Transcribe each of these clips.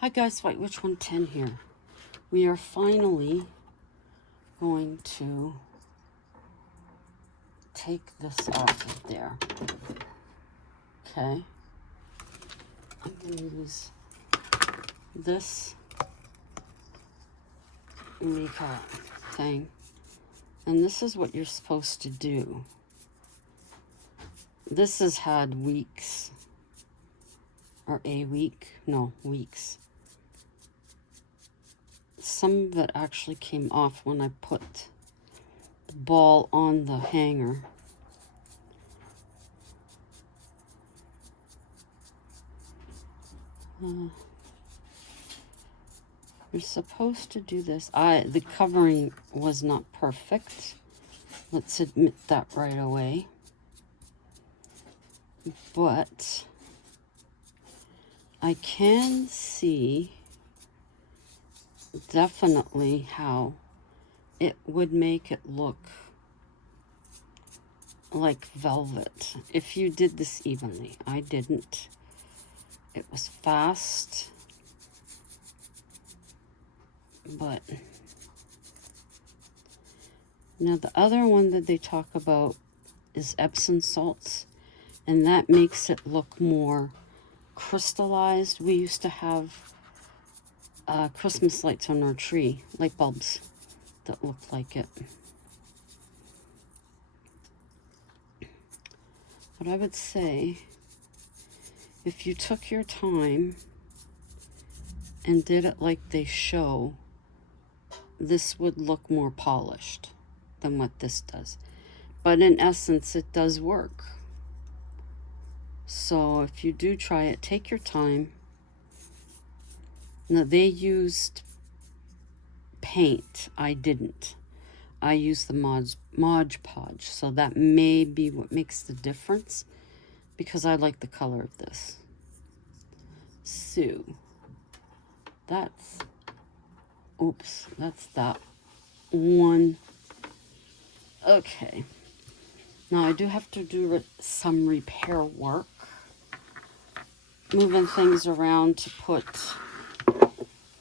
Hi guys, White Witch 110 here. We are finally going to take this off of there. Okay. I'm going to use this makeup thing. And this is what you're supposed to do. This has had weeks. Or a week. No, weeks. Some of it actually came off when I put the ball on the hanger. You're supposed to do this. The covering was not perfect. Let's admit that right away. But I can see definitely how it would make it look like velvet if you did this evenly. I didn't. It was fast, but now the other one that they talk about is Epsom salts, and that makes it look more crystallized. We used to have Christmas lights on our tree, light bulbs that looked like it. But I would say if you took your time and did it like they show, this would look more polished than what this does. But in essence, it does work. So if you do try it, take your time. Now, they used paint. I didn't. I used the Mod Podge. So that may be what makes the difference, because I like the color of this. So that's, oops, that's that one. Okay. Now I do have to do some repair work. Moving things around to put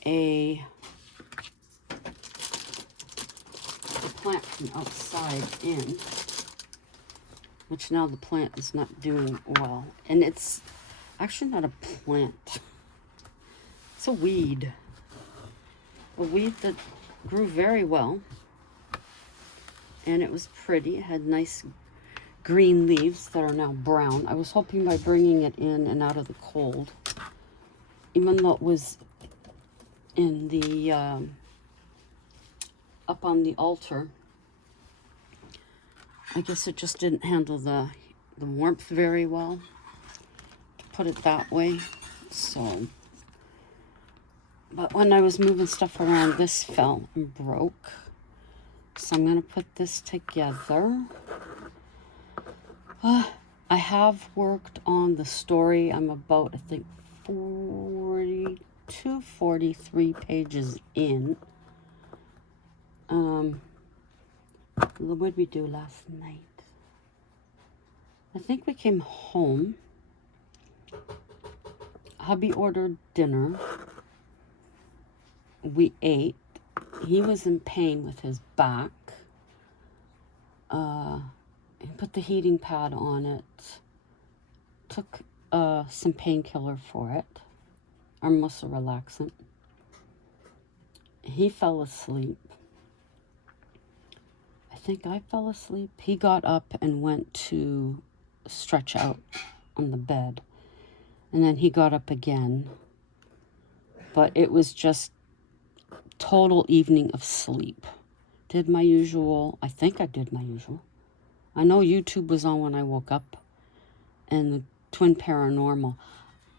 a plant from outside in, which now the plant is not doing well. And it's actually not a plant. It's a weed. A weed that grew very well. And it was pretty. It had nice green leaves that are now brown. I was hoping by bringing it in and out of the cold, even though it was in the up on the altar, I guess it just didn't handle the warmth very well, to put it that way. So, but when I was moving stuff around, this fell and broke. So I'm going to put this together. I have worked on the story. I'm about, I think, 42, 43 pages in. What did we do last night? I think we came home. Hubby ordered dinner. We ate. He was in pain with his back. He put the heating pad on it. Took some painkiller for it, or muscle relaxant. He fell asleep. I think I fell asleep. He got up and went to stretch out on the bed. And then he got up again. But it was just total evening of sleep. Did my usual. I think I did my usual. I know YouTube was on when I woke up, and the Twin Paranormal.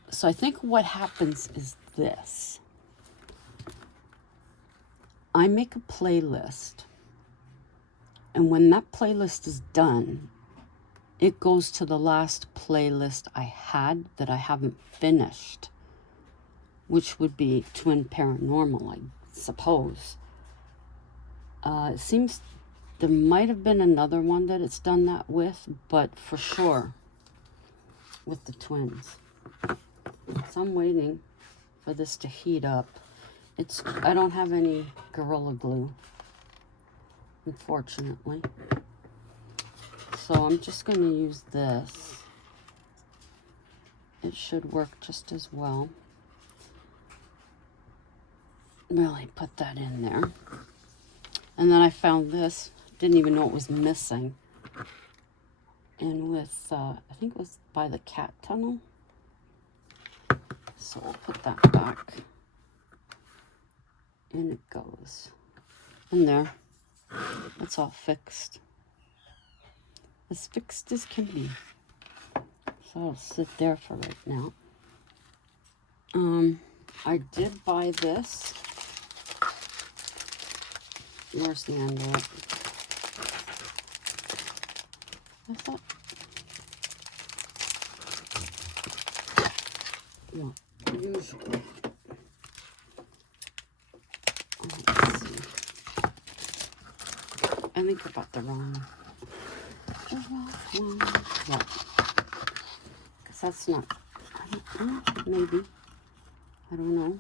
So I think what happens is this. I make a playlist, and when that playlist is done, it goes to the last playlist I had that I haven't finished, which would be Twin Paranormal, I suppose. It seems there might have been another one that it's done that with, but for sure with the twins. So I'm waiting for this to heat up. I don't have any Gorilla Glue, unfortunately. So I'm just going to use this. It should work just as well. Really put that in there. And then I found this. Didn't even know it was missing. And with, I think it was by the cat tunnel. So we'll put that back. And it goes in there. It's all fixed. As fixed as can be. So I'll sit there for right now. I did buy this. Where's the end of it? I thought, well, usually, let's see. I think I bought the wrong one. Yeah, because that's not, maybe, I don't know.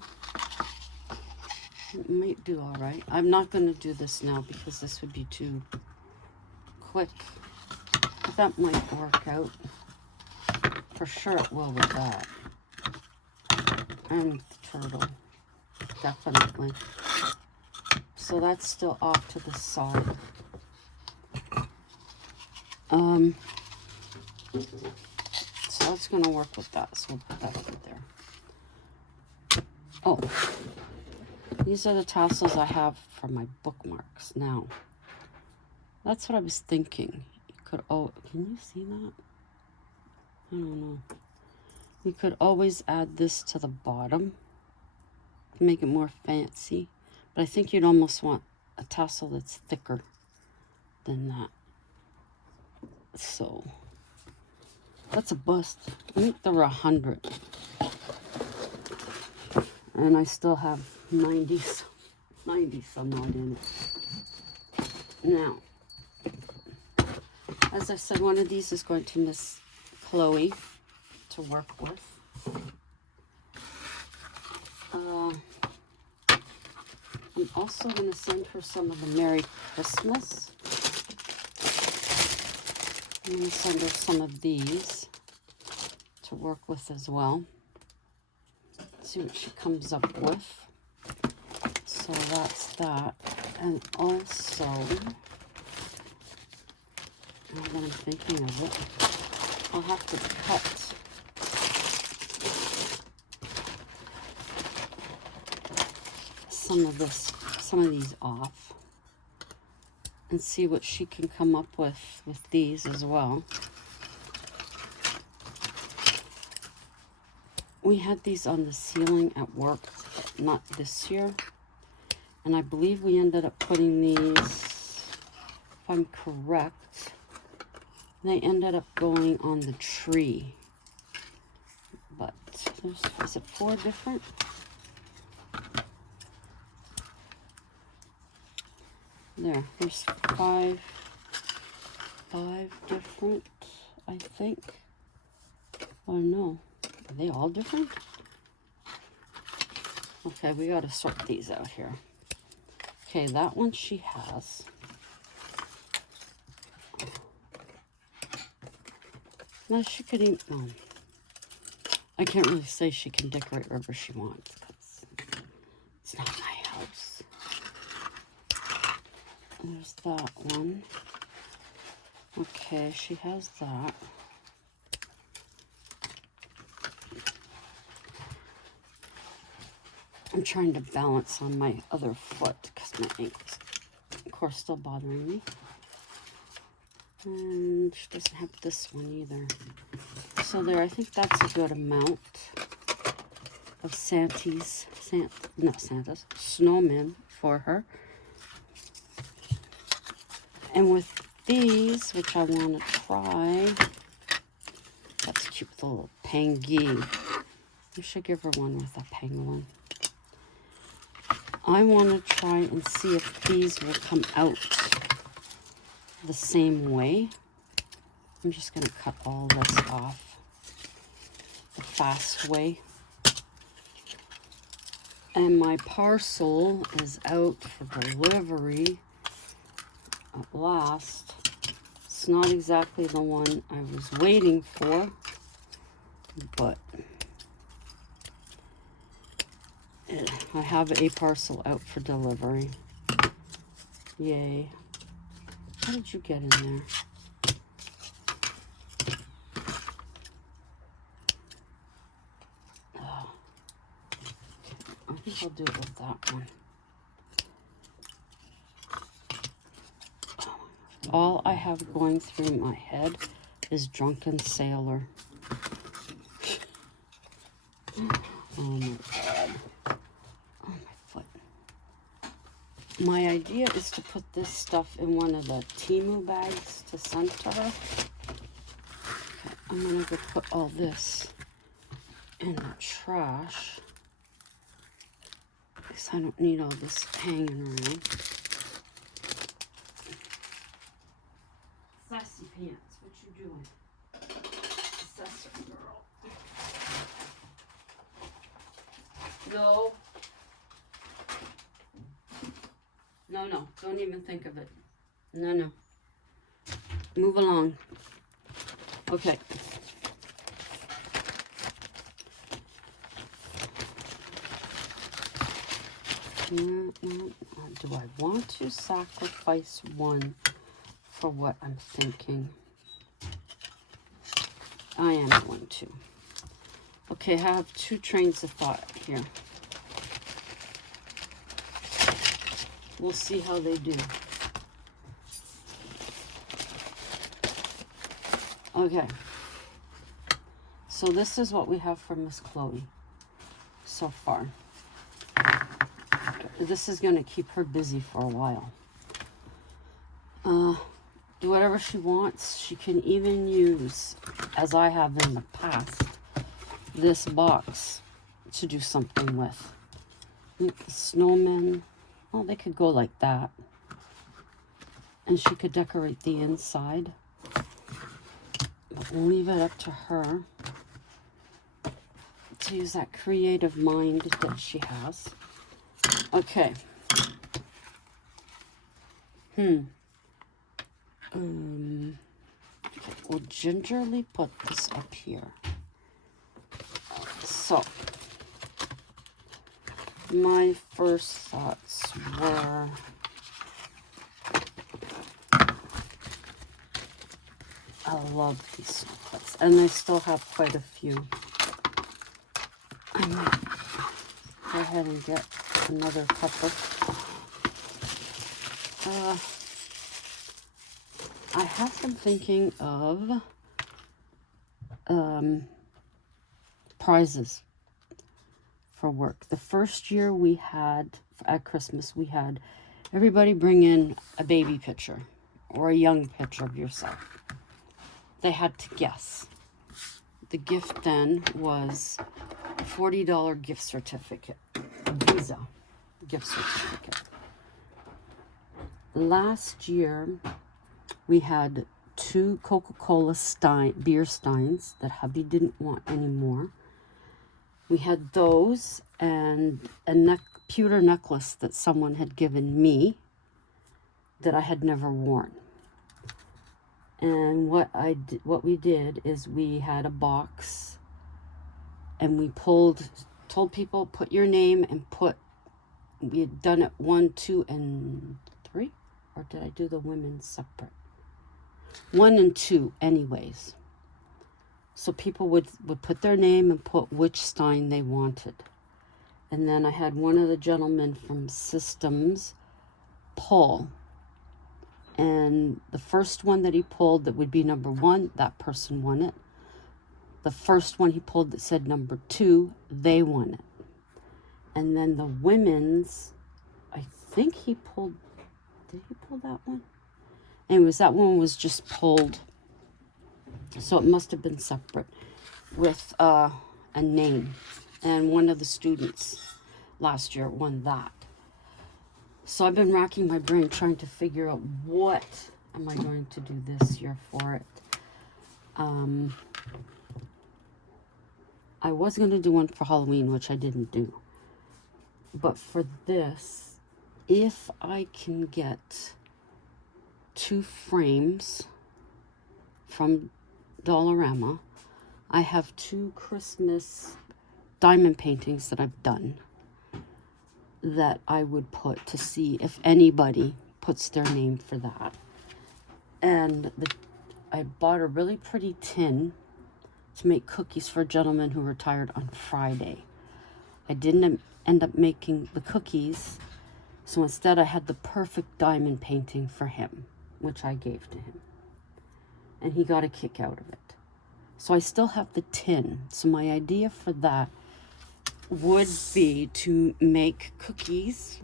It might do all right. I'm not going to do this now because this would be too quick. But that might work out. For sure it will with that. And with the turtle. Definitely. So that's still off to the side. So that's going to work with that. So we'll put that right there. Oh. These are the tassels I have for my bookmarks now. That's what I was thinking. You could, oh, can you see that? I don't know. You could always add this to the bottom to make it more fancy. But I think you'd almost want a tassel that's thicker than that. So, that's a bust. I think there were 100. And I still have 90 some odd in it. Now, as I said, one of these is going to Miss Chloe to work with. I'm also going to send her some of the Merry Christmas. I'm going to send her some of these to work with as well. See what she comes up with. So that's that. And also, now that I'm thinking of it, I'll have to cut some of these off and see what she can come up with these as well. We had these on the ceiling at work, not this year. And I believe we ended up putting these, if I'm correct, they ended up going on the tree. But is it 4 different? There's five different, I think. Oh no, are they all different? Okay, we gotta sort these out here. Okay, that one she has. No, she could even, I can't really say she can decorate wherever she wants because it's not my house. There's that one. Okay, she has that. I'm trying to balance on my other foot because my ankle's, of course, still bothering me. And she doesn't have this one either. So there, I think that's a good amount of snowmen for her. And with these, which I want to try, that's cute with a little penguin. We should give her one with a penguin. I want to try and see if these will come out the same way. I'm just going to cut all this off the fast way. And my parcel is out for delivery at last. It's not exactly the one I was waiting for, but I have a parcel out for delivery. Yay. How did you get in there? Oh. I think I'll do it with that one. All I have going through my head is Drunken Sailor. Oh my God. Oh, my foot. My idea is to put this stuff in one of the Temu bags to send to her. Okay, I'm going to go put all this in the trash, because I don't need all this hanging around. Sassy pants, what you doing? Sassy girl. No. No, don't even think of it. No. Move along. Okay. Do I want to sacrifice one for what I'm thinking? I am going to. Okay, I have two trains of thought here. We'll see how they do. Okay. So this is what we have for Miss Chloe so far. This is going to keep her busy for a while. Do whatever she wants. She can even use, as I have in the past, this box to do something with. The snowmen, well, they could go like that. And she could decorate the inside. But we'll leave it up to her to use that creative mind that she has. Okay. We'll gingerly put this up here. So, my first thoughts were, I love these snowflakes, and I still have quite a few. I might go ahead and get another couple. I have been thinking of prizes for work. The first year we had, at Christmas, we had everybody bring in a baby picture or a young picture of yourself. They had to guess. The gift then was a $40 gift certificate, a Visa gift certificate. Last year, we had 2 Coca-Cola beer steins that hubby didn't want anymore. We had those and a pewter necklace that someone had given me that I had never worn. And what we did is we had a box, and we told people, put your name, and we had done it 1, 2, and 3, or did I do the women separate? 1 and 2 anyways. So people would put their name and put which stein they wanted. And then I had one of the gentlemen from Systems pull. And the first one that he pulled that would be number 1, that person won it. The first one he pulled that said number 2, they won it. And then the women's, I think he pulled, did he pull that one? Anyways, that one was just pulled, so it must have been separate, with a name. And one of the students last year won that. So I've been racking my brain trying to figure out what am I going to do this year for it. I was going to do one for Halloween, which I didn't do. But for this, if I can get 2 frames from Dollarama, I have 2 Christmas diamond paintings that I've done that I would put to see if anybody puts their name for that. And I bought a really pretty tin to make cookies for a gentleman who retired on Friday. I didn't end up making the cookies, so instead I had the perfect diamond painting for him, which I gave to him. And he got a kick out of it. So I still have the tin. So my idea for that would be to make cookies,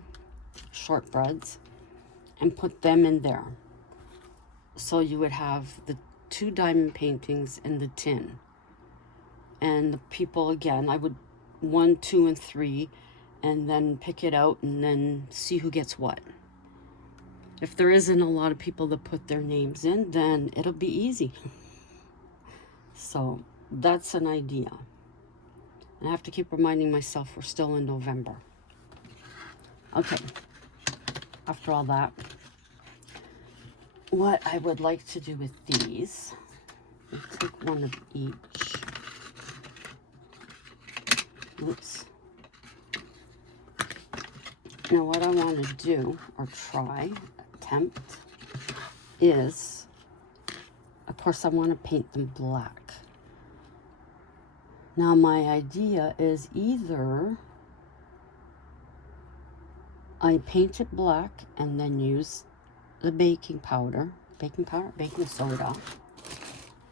shortbreads, and put them in there. So you would have the 2 diamond paintings in the tin. And the people, again, I would 1, 2, and 3, and then pick it out and then see who gets what. If there isn't a lot of people that put their names in, then it'll be easy. So that's an idea. And I have to keep reminding myself we're still in November. Okay, after all that, what I would like to do with these, I'll take one of each. Oops. Now what I want to do, or attempt, is, of course I want to paint them black. Now my idea is either I paint it black and then use the baking soda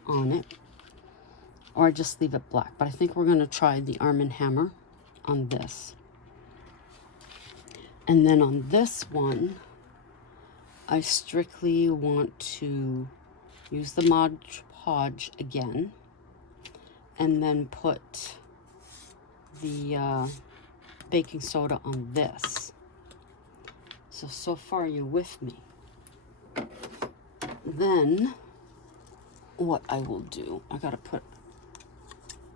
on it, or I just leave it black. But I think we're going to try the Arm & Hammer on this. And then on this one, I strictly want to use the Mod Podge again, and then put the baking soda on this. So far you're with me. Then what I will do, I gotta put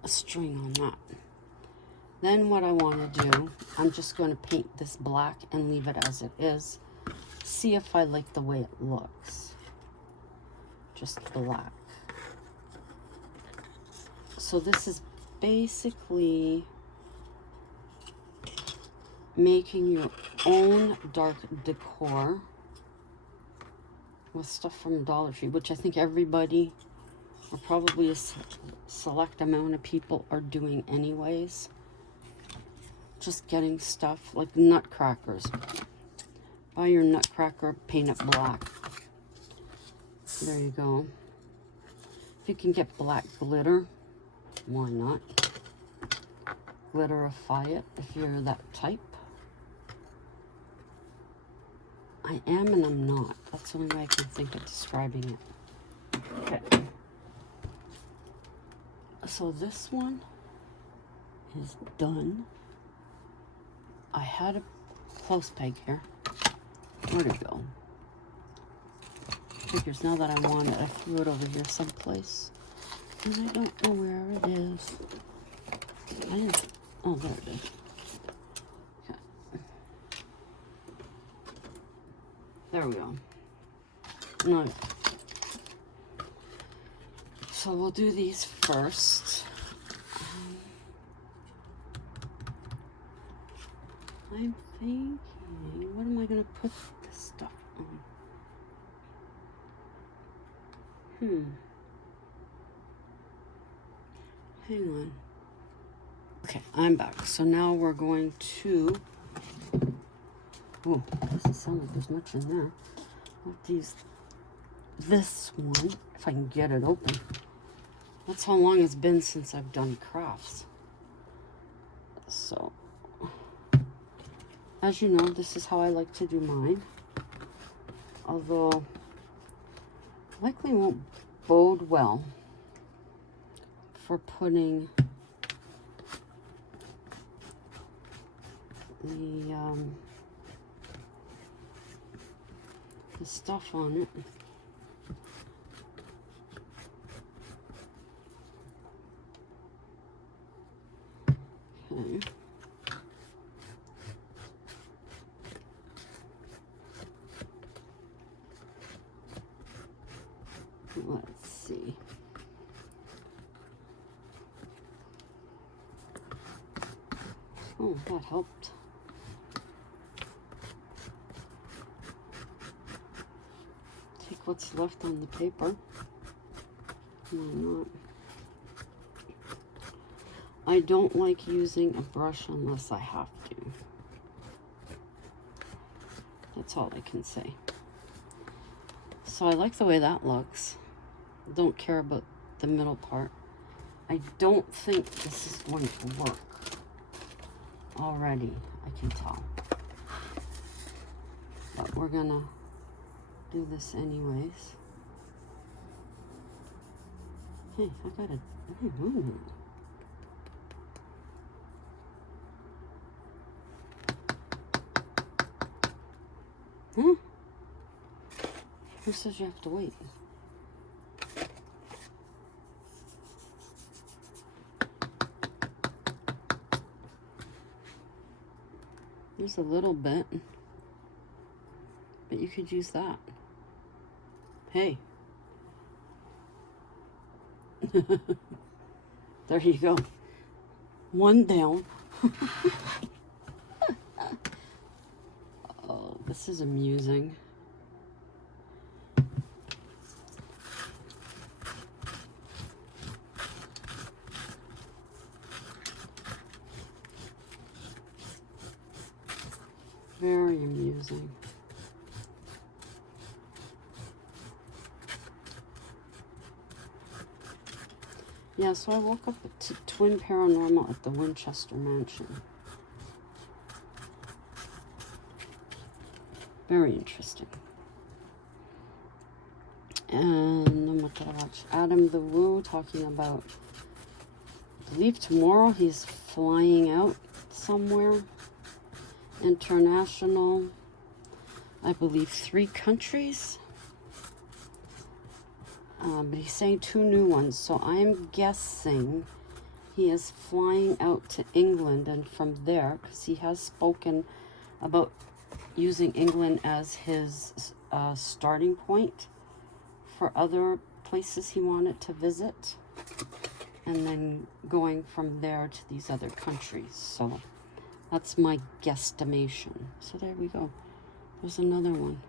a string on that. Then what I want to do, I'm just going to paint this black and leave it as it is. See if I like the way it looks. Just black. So this is basically making your own dark decor with stuff from Dollar Tree, which I think everybody, or probably a select amount of people, are doing anyways. Just getting stuff like nutcrackers. Buy your nutcracker, paint it black. There you go. If you can get black glitter, why not? Glitterify it if you're that type. I am and I'm not. That's the only way I can think of describing it. Okay. So this one is done. I had a close peg here. Where'd it go? Figures, now that I want it, I threw it over here someplace. And I don't know where it is. I didn't... Oh, there it is. Okay. There we go. No. So we'll do these first. I'm thinking, what am I going to put this stuff on? Hang on. Okay, I'm back. So now we're going to... Oh, doesn't sound like there's much in there. I'll use this one, if I can get it open. That's how long it's been since I've done crafts. So... as you know, this is how I like to do mine. Although, likely won't bode well for putting the stuff on it. Okay. Oh, that helped. Take what's left on the paper. Why not? I don't like using a brush unless I have to. That's all I can say. So I like the way that looks. Don't care about the middle part. I don't think this is going to work. Already, I can tell. But we're gonna do this anyways. Hey, I gotta... Huh? Who says you have to wait? There's a little bit, but you could use that. Hey. There you go. One down. Oh, this is amusing. Very amusing. Yeah, so I woke up to twin paranormal at the Winchester Mansion. Very interesting. And then what did I watch? Adam the Woo talking about, I believe tomorrow he's flying out somewhere. International, I believe 3 countries. But he's saying 2 new ones, so I'm guessing he is flying out to England, and from there, because he has spoken about using England as his starting point for other places he wanted to visit, and then going from there to these other countries. So that's my guesstimation. So there we go. There's another one.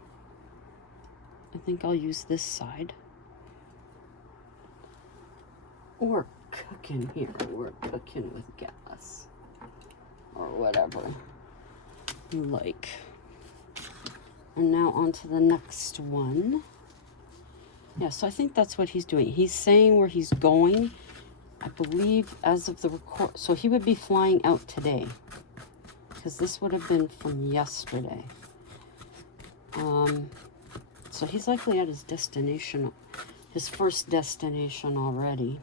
I think I'll use this side. We're cooking here. We're cooking with gas. Or whatever you like. And now on to the next one. Yeah, so I think that's what he's doing. He's saying where he's going. I believe as of the record. So he would be flying out today. Because this would have been from yesterday. So he's likely at his destination. His first destination already.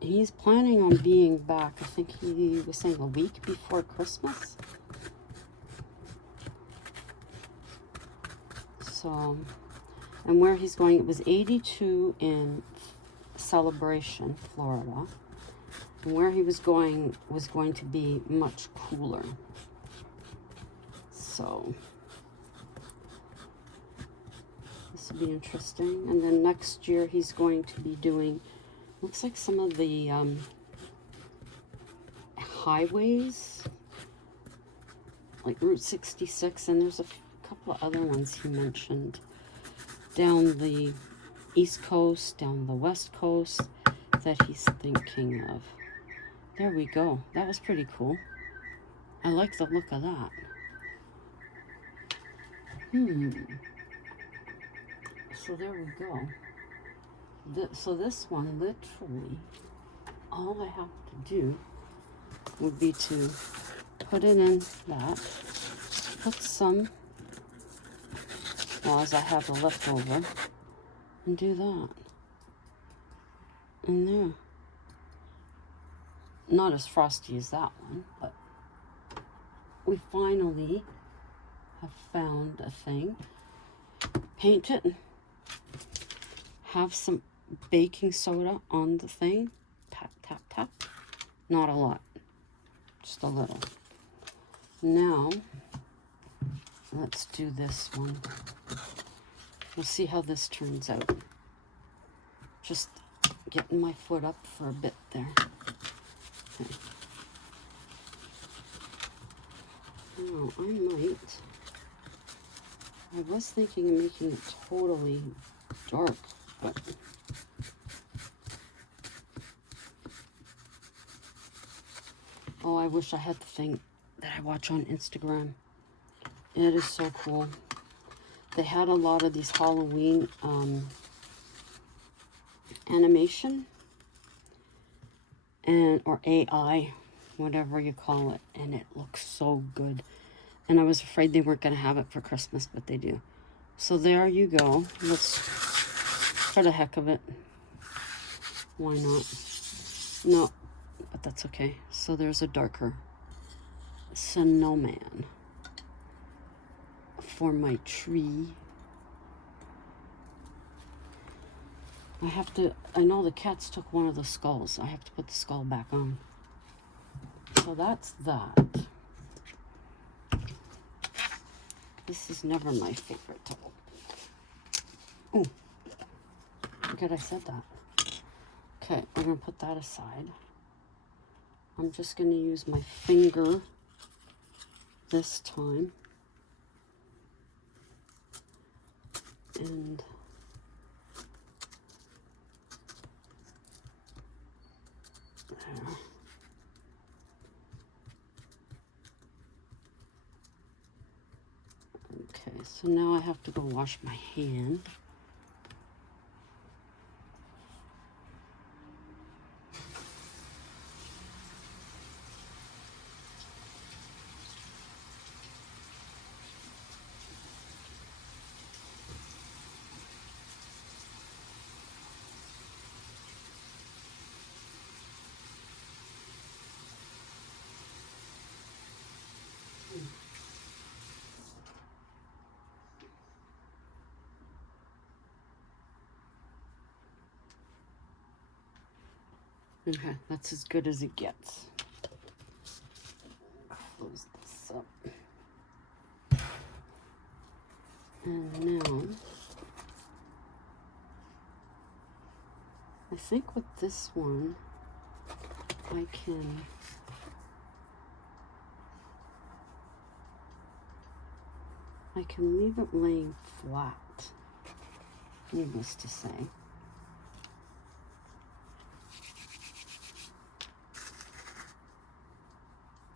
He's planning on being back, I think he was saying a week before Christmas. So, and where he's going, it was 82 in Celebration, Florida. And where he was going to be much cooler. So this will be interesting. And then next year he's going to be doing, looks like some of the highways, like Route 66, and there's a couple of other ones he mentioned down the East Coast, down the West Coast that he's thinking of. There we go. That was pretty cool. I like the look of that. So there we go. So this one, literally, all I have to do would be to put it in that, put some, well, as I have the leftover, and do that. And there. Not as frosty as that one, but we finally have found a thing. Paint it. Have some baking soda on the thing. Tap, tap, tap. Not a lot. Just a little. Now, let's do this one. We'll see how this turns out. Just getting my foot up for a bit there. Okay. Now, I was thinking of making it totally dark, but oh, I wish I had the thing that I watch on Instagram. It is so cool. They had a lot of these Halloween animation or AI, whatever you call it, and it looks so good. And I was afraid they weren't going to have it for Christmas, but they do. So there you go. Let's, for the heck of it, why not? No, but that's okay. So there's a darker snowman for my tree. I know the cats took one of the skulls. I have to put the skull back on. So that's that. This is never my favorite to open. Oh, forget I said that. Okay, we're going to put that aside. I'm just going to use my finger this time. And there. Okay, so now I have to go wash my hand. Okay, that's as good as it gets. Close this up. And now, I think with this one, I can leave it laying flat, needless to say.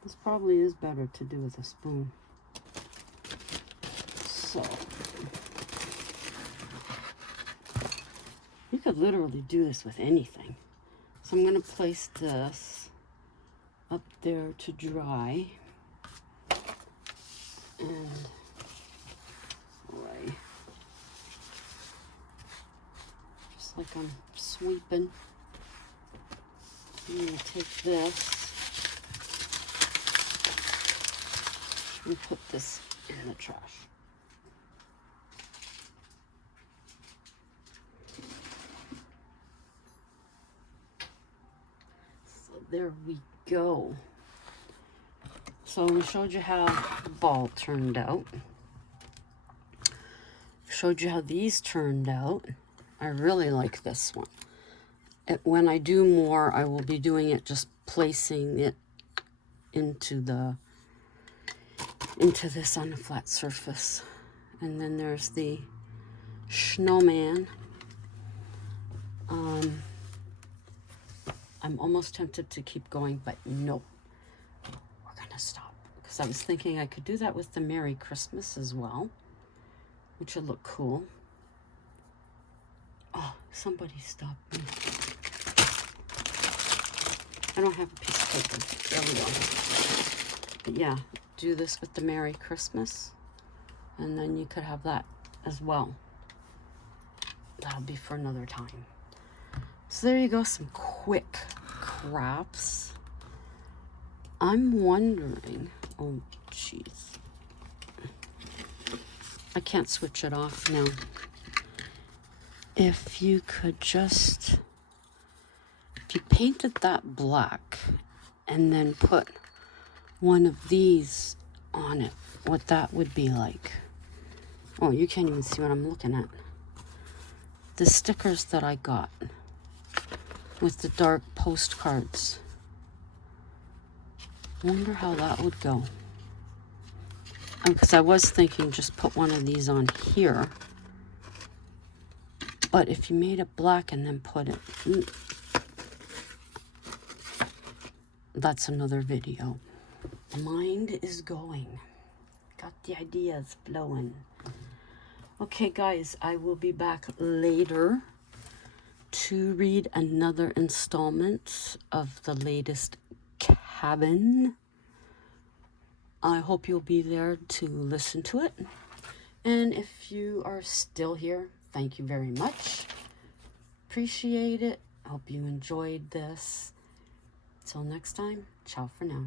This probably is better to do with a spoon. So, you could literally do this with anything. So I'm going to place this up there to dry. And right, just like I'm sweeping. I'm going to take this and put this in the trash. So there we go. So we showed you how the ball turned out. Showed you how these turned out. I really like this one. When I do more, I will be doing it just placing it into this on a flat surface. And then there's the snowman. I'm almost tempted to keep going, but nope. We're gonna stop. Because I was thinking I could do that with the Merry Christmas as well, which would look cool. Oh, somebody stop me. I don't have a piece of paper. There we go. But yeah, do this with the Merry Christmas. And then you could have that as well. That'll be for another time. So there you go, some quick crafts. I'm wondering, oh jeez. I can't switch it off now. If you could just, if you painted that black and then put one of these on it, what that would be like. Oh, you can't even see what I'm looking at. The stickers that I got. with the dark postcards. Wonder how that would go. Because I was thinking just put one of these on here. But if you made it black and then put it... that's another video. The mind is going. Got the ideas flowing. Okay, guys, I will be back later to read another installment of the latest cabin. I hope you'll be there to listen to it. And if you are still here, thank you very much. Appreciate it. Hope you enjoyed this. Till next time, ciao for now.